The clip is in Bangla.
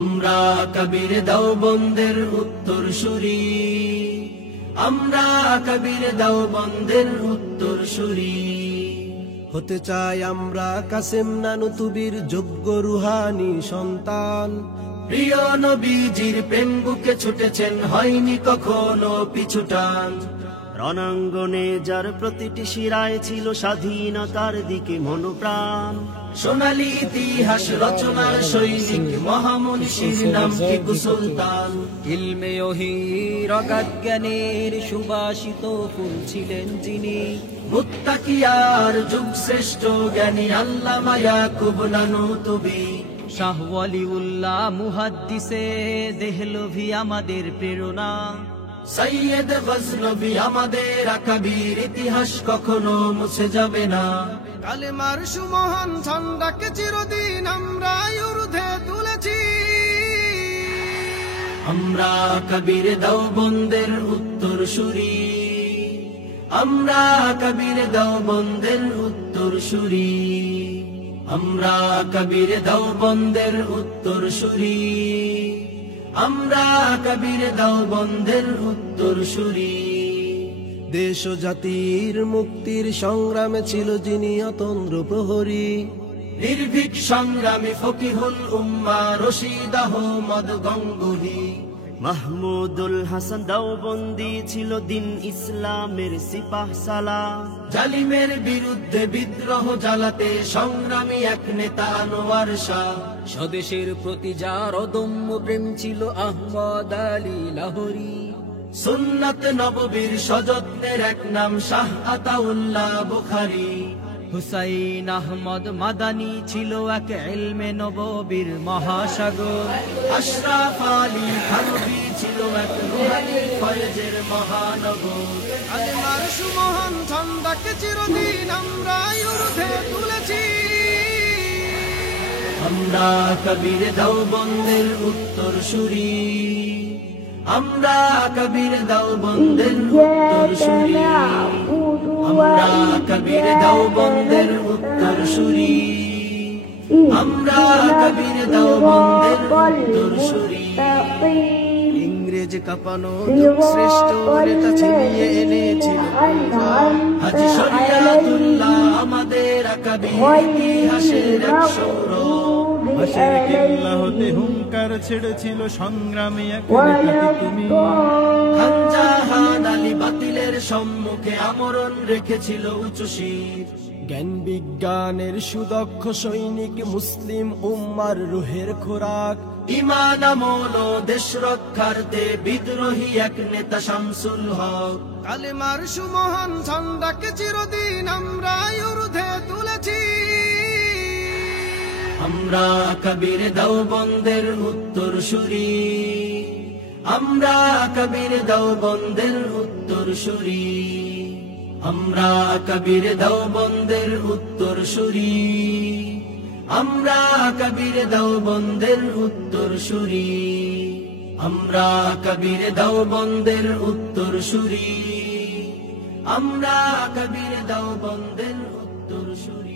আমরা কবির দেওবন্দের উত্তরসূরি, আমরা কবির দেওবন্দের উত্তরসূরি। হতে চাই আমরা কাসেম নানুতুবির যোগ্য রুহানি সন্তান। প্রিয় নবীজির প্রেম বুকে ছুটেছেন, হয়নি কখনো পিছুটান। রণাঙ্গনে যার প্রতিটি শিরায় ছিল স্বাধীনতার দিকে মনোপ্রাণ। সোনালী ইতিহাস রচনার সৈনিক মহামনীষীর নাম টিপু সুলতান। ইলমে ওহী অগাধ জ্ঞানের সুবাসিত ফুল ছিলেন যিনি। মুত্তাকিয়ার যুগ শ্রেষ্ঠ জ্ঞানী আল্লামা ইয়াকুব নানুতুবি। শাহ ওয়ালিউল্লাহ মুহাদ্দিসে দেহলভী আমাদের প্রেরণা। সৈয়দ গজনবী আমাদের আকাবির, ইতিহাস কখনো মুছে যাবে না। কালেমার সুমহান ঝান্ডাকে চিরদিন আমরা ঊর্ধ্বে তুলেছি। আমরা কবির দেওবন্দের উত্তরসূরি, আমরা কবির দেওবন্দের উত্তরসূরি, আমরা কবির দেওবন্দের উত্তরসূরি, আমরা কবির দেওবন্দের উত্তরসূরি। দেশ ও জাতির মুক্তির সংগ্রামে ছিল যিনি অতন্দ্র প্রহরী। নির্ভীক সংগ্রামী ফকিহুল উম্মাহ রশিদ আহমদ গঙ্গুহি। মাহমুদুল হাসান দেওবন্দি ছিল দিন ইসলামের সিপাহ সালার। জালিমের বিরুদ্ধে বিদ্রোহ জ্বালাতে সংগ্রামী এক নেতা আনোয়ার শাহ। স্বদেশের প্রতি যার অদম্য প্রেম ছিল আহমদ আলী লাহোরী। সুন্নাত নববীর সযত্নের এক নাম শাহ আতাউল্লাহ বুখারী। হুসাইন আহমদ মাদানী ছিল এক ইলমে নববীর মহাসাগর। আশরাফ আলী থানভী ছিল এক রুহানি ফয়েজের মহানগর। কালেমার সুমহান ঝান্ডাকে চিরদিন আমরা ঊর্ধ্বে তুলেছি। আমরা কবির দেওবন্দের উত্তরসূরি, আমরা কবির দেওবন্দের উত্তরসূরি, আমরা কবির দেওবন্দের উত্তরসূরি, আমরা কবির দেওবন্দের উত্তরসূরি। ইংরেজ কাঁপানো যুগ শ্রেষ্ঠ নেতা ছিনিয়ে এনেছিল হাজী শরিয়াতুল্লাহ আমাদের আকাবির, ইতিহাসের এক সৌরভ। বাঁশের কেল্লা হতে হুঙ্কার ছেড়েছিল সংগ্রামী এক নেতা তুমি। খান জাহান আলী বাতিলের সম্মুখে আমরণ রেখেছিল উঁচু শির। জ্ঞান বিজ্ঞানের সুদক্ষ সৈনিক মুসলিম উম্মার রুহের খোরাক। ইমান আমল ও দেশ রক্ষার্থে বিদ্রোহী এক নেতা শামসুল হক। কালেমার সুমহান ঝান্ডাকে চিরদিন আমরা ঊর্ধ্বে তুলেছি। আমরা কবির দেওবন্দের উত্তরসূরি, আমরা কবির দেওবন্দের উত্তরসূরি, আমরা কবির দেওবন্দের উত্তরসূরি, আমরা কবির দেওবন্দের উত্তরসূরি, আমরা কবির দেওবন্দের উত্তরসূরি, আমরা কবির দেওবন্দের উত্তরসূরি।